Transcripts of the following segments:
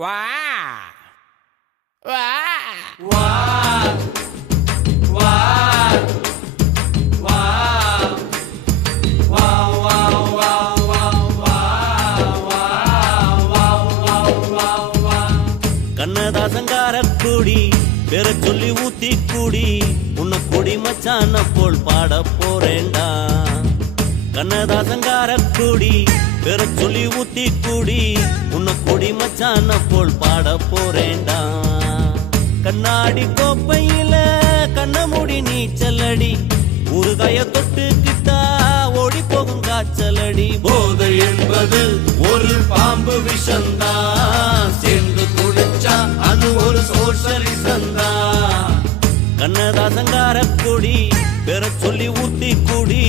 வா வா வா வா வா வா வா வா வா வா வா கண்ணதாசங்கார கூடி பெற சொல்லி ஊத்தி கூடி உன்னை கொடி மச்சான போல் பாட போறேன்டா. கண்ணதாசங்கார கூடி பெற சொல்லி ஊத்தி கூடி உன்னை கொடி மச்சான போல் பாட போறேன்டா. கண்ணாடி கோப்பையில கண்ண மூடி நீச்சலடி ஊறுகாய தொட்டுக்கிட்டா ஓடி போகும் காய்ச்சலடி. போதை என்பது ஒரு பாம்பு விஷந்தான், சேர்ந்து குடிச்சா அது ஒரு சோஷலிசந்தா. கண்ணதாசங்கார கொடி பெற சொல்லி ஊத்தி கூடி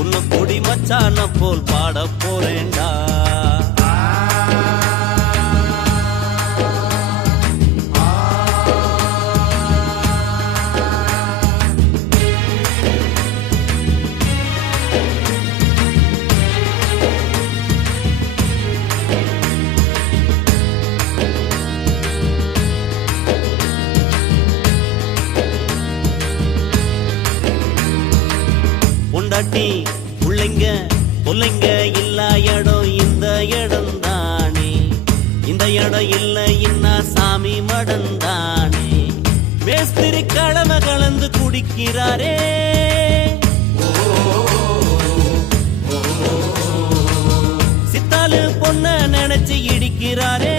உன்னை கொடி மச்சான போல் பாட போறேன்டா. பொண்டாட்டி புள்ளைங்க பொல்லைங்க இல்லா இடம் இந்த இடம் தானே, இந்த இடம் இல்ல இன்னா சாமி மடம் தானே. மேஸ்திரி கடமை கலந்து குடிக்கிறாரே, சித்தாலு பொண்ண நினைச்சு இடிக்கிறாரே.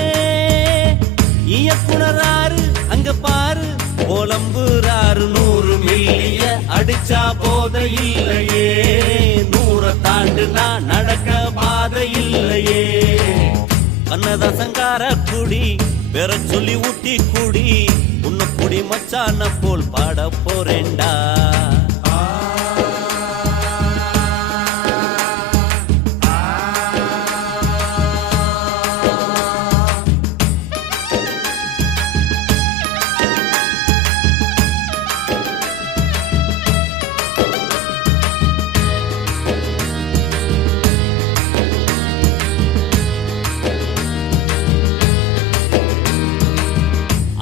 இயக்குனராரு அங்க பாரு போலம்புறாரு, 100 மில்லிய அடிச்சா போத இல்லையே, 100 தாண்டுனா நடக்க பாதை இல்லையே. கண்ணதாசங்கார குடி பெற சொல்லி ஊத்தி குடி உன்னை குடி மச்சான போல் பாட போறேன்டா.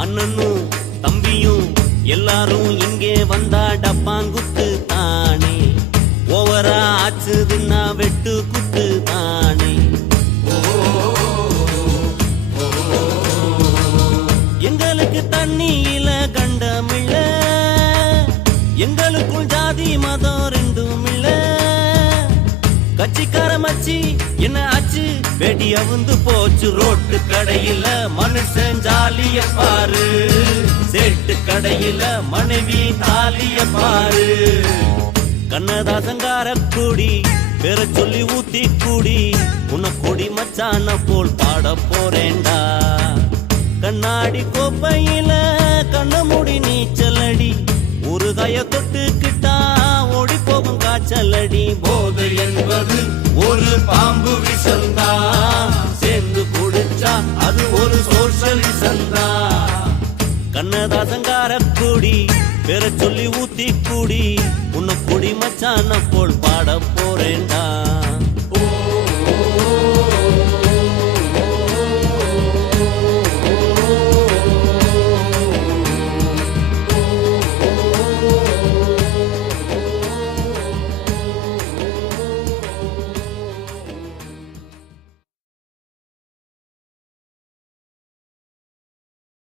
அண்ணனும் தம்பியும் எல்லாரும் இங்கே வந்தா டப்பாங்குத்து தானே, ஓவரா ஆச்சுதுன்னா வெட்டு குத்து தானே. எங்களுக்கு தண்ணியில கண்டமில்ல, எங்களுக்குள் ஜாதி மதம் ரெண்டும் இல்ல. கட்சிக்கார மச்சி என்ன ஆச்சு வெடி அவுந்து போச்சு, ரோட்டு கடையில மனுஷன் ஜாலிய பாரு, சேட்டு கடையில மனைவி தாலிய பாரு. கண்ணதாசங்கார கூடி பெற சொல்லி ஊத்தி கூடி உன்னை கொடி மச்சான போல் பாட போறேன்டா. கண்ணாடி கோப்பையில கண்ண மூடி நீச்சலடி ஊறுகாய தொட்டுக்கிட்டா ஓடி போகும் காய்ச்சலடி. போதை என்பது ஒரு